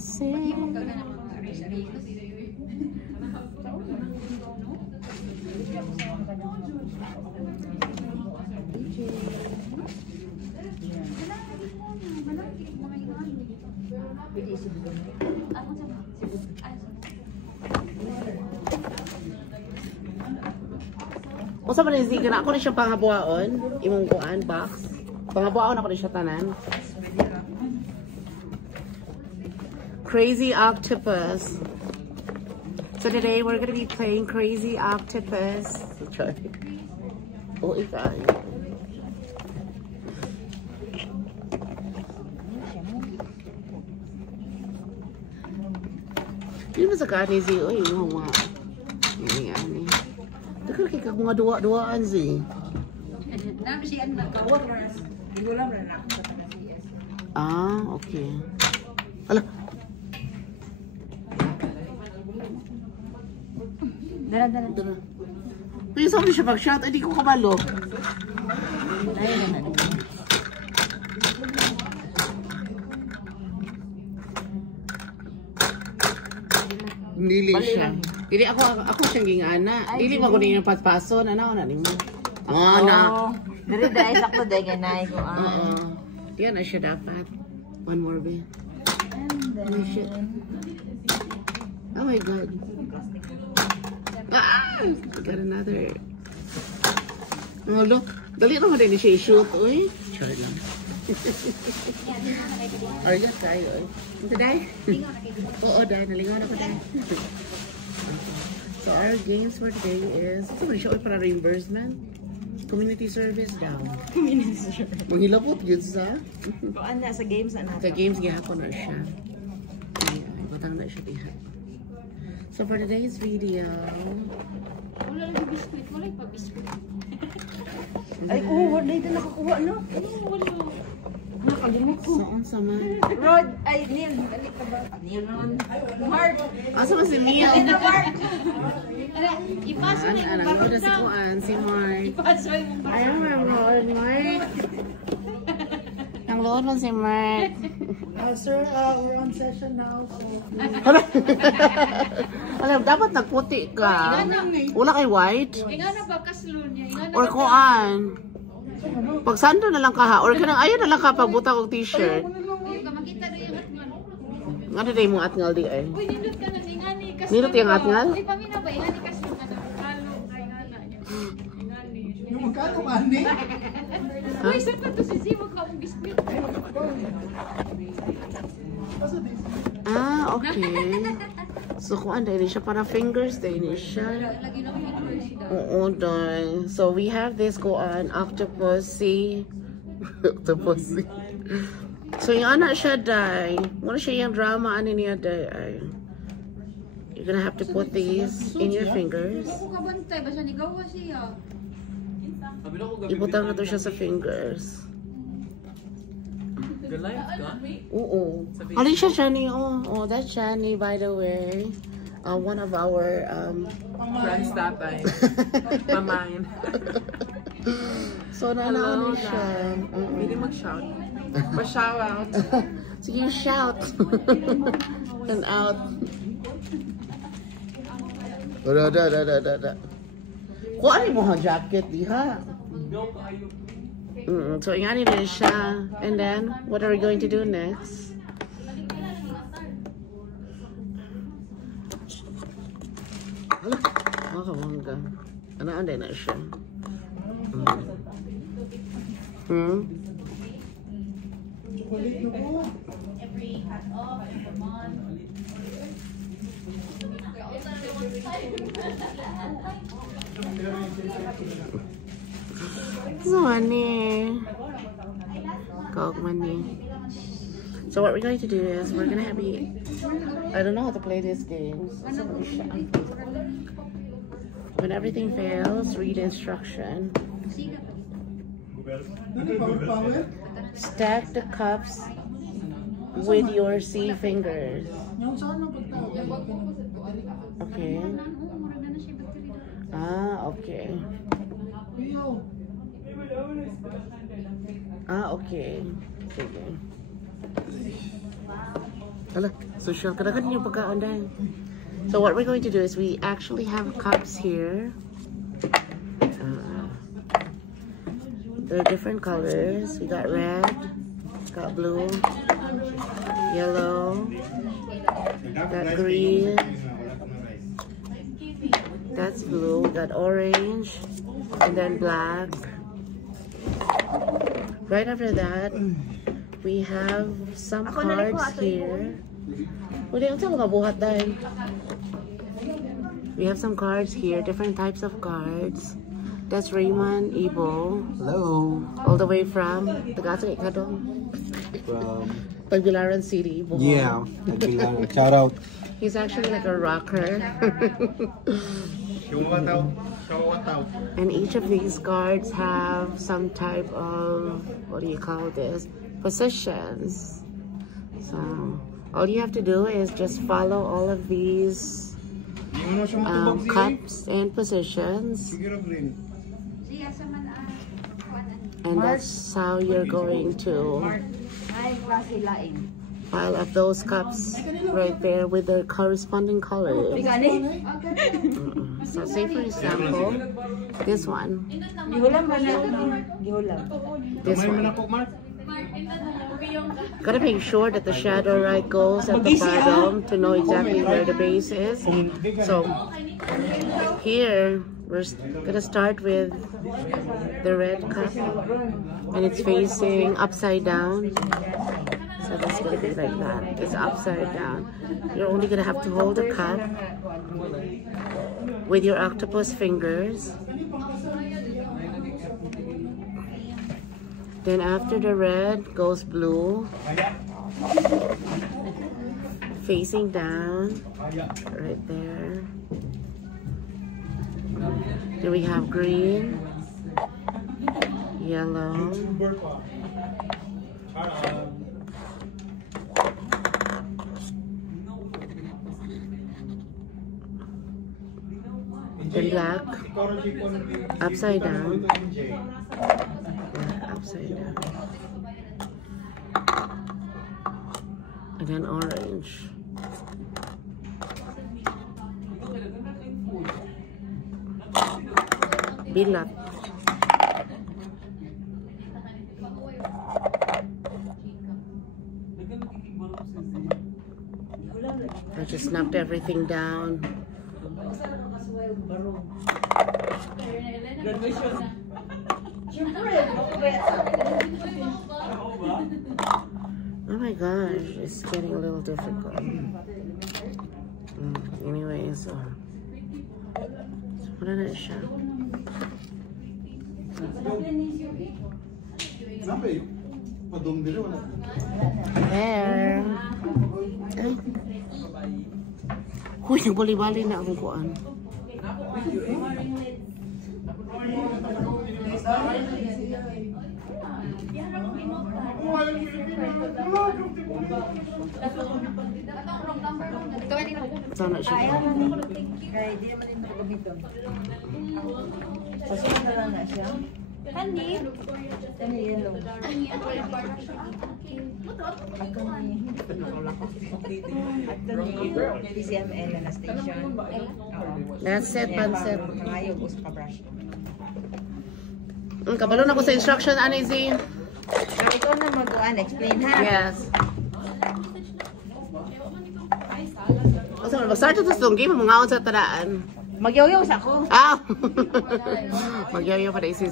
see. Usa man ni kana ako ni siya pangabuaon, imong kuan box. Pangabuaon ako ni siya tanan. Crazy Octopus. So today we're gonna be playing Crazy Octopus. Oh, ikay. Hindi mo sa kani si oy mga ini. Takal kay kag mga duwa-duwaan si. Dami siya nagkawag ras. Hindi lang na ako sa taga-CS. Ah, okay. Ala. Dala. Pero sabi siya pag-shot, hindi ko kabalo. Dili siya. Dili ako siyang gingana. Dili ba ko din yung patpason? Ano na nimo? Na. Dili dai sakto dai ganay ko. Diyan na siya dapat. One more bit. Oh shit. Oh my god. I got another. Oh look. Dali naman din siya i-shoot. Uy. Char lang. Are you tayo? Ito dahil? Oo dahil. Nalingaw ako dahil. So our games for today is para reimbursement. Community service down. Community service. Manghilapot yun sa? Kuan na sa games na nato. Sa games gihapon na siya. Ay, batang na siya diha. So for today's video, wala lang biskuit, wala pa biskuit. Ay, wala din nakakuha no. Wala. Nakalimot ko. Saan sama? Rod, ay Neil, dali ka ba? Neil Ron. Mark. Asa ba si Neil? Mark. Ipaso na yung alam ko na si Kuan, si Mark. Ipaso yung Mark. Ayaw nga Lord, Mark. Ang load mo si Mark. Sir, we're on session now. So... Alam, dapat nagputi ka. Wala kay white? Inga na ba kaslo niya? Or Kuan. Pag sando na lang ka ha. Or kanang ayaw na lang ka pagbuta kong t-shirt. Ayaw ka makita rin yung atngal. Nga na yung atngal di ay. Uy, nindot ka na ingani kaslo. Nindot yung atngal? Uy, pamina ba ingani kaslo ka na? Halo, kay ngana niya. Ingani. Yung magkano mani? Uy, saan pa to si Zimo ka mong biskuit? Ah, okay. So, kuan dahil siya para fingers dahil siya. Lagi na yung first. Oo, dahil. So, we have this kuan octopusy. Octopusy. So, yung anak siya dahil. Muna siya yung drama ano niya dahil. You're gonna have to put these in your fingers. Ako kabantay, basta nigawa siya. Ibutang na to siya sa fingers. Oo. Halin siya, Shani. Oh, that's Shani, by the way. One of our friends tatay. Mamain. So, nanaon siya. Hindi mag-shout. Pa-shout out. Sige, shout. And out. Da. Kung ano mo ang jacket, diha? So, ingani rin siya. And then, what are we going to do next? Hala, makabangga. Anaan din na siya. So, money. So what we're going to do is we're gonna have I don't know how to play this game. When everything fails, read instruction. Stack the cups with your C fingers. Okay. Okay. Okay. Sige. Ala, social. Kadaghan yung pagkaon dahil. So what we're going to do is we actually have cups here. There are different colors. We got red, got blue, yellow, got green, that's blue, we got orange, and then black. Right after that, we have some cards here. We have some cards here, different types of cards. That's Raymond Ibo. Hello. All the way from Tagasig Kadong. From Tagbilaran City. Bohol. yeah, Tagbilaran. Shout out. He's actually like a rocker. And each of these cards have some type of, what do you call this? Positions. So all you have to do is just follow all of these cups and positions. And that's how you're going to pile up those cups right there with their corresponding colors. So say for example, this one. This one. Gotta make sure that the shadow right goes at the bottom to know exactly where the base is. So here we're gonna start with the red cup, and it's facing upside down. So that's gonna be like that. It's upside down. You're only gonna have to hold the cup with your octopus fingers. Then after the red goes blue, facing down, right there. Then we have green, yellow, then black, upside down, upside down, and then orange. Bilat. I just knocked everything down. Oh my gosh, it's getting a little difficult. Anyway, so what did I show? There. Ay. Uy, nagbali-bali na akong kuan. Sana siya. Kaya di naman yung gamiton. Pasunod na lang na siya. Hani? Hani yellow. Ako ni PCML na station. That's it, pansit. Ngayon ko sa brush. Kabalo na ko sa instruction, Anizi. Ikaw na mag-explain ha? Yes. Mag-start ito sa game, mga sa tadaan. Magyaw-yaw sa ako. Ah! Magyaw-yaw pa na isis.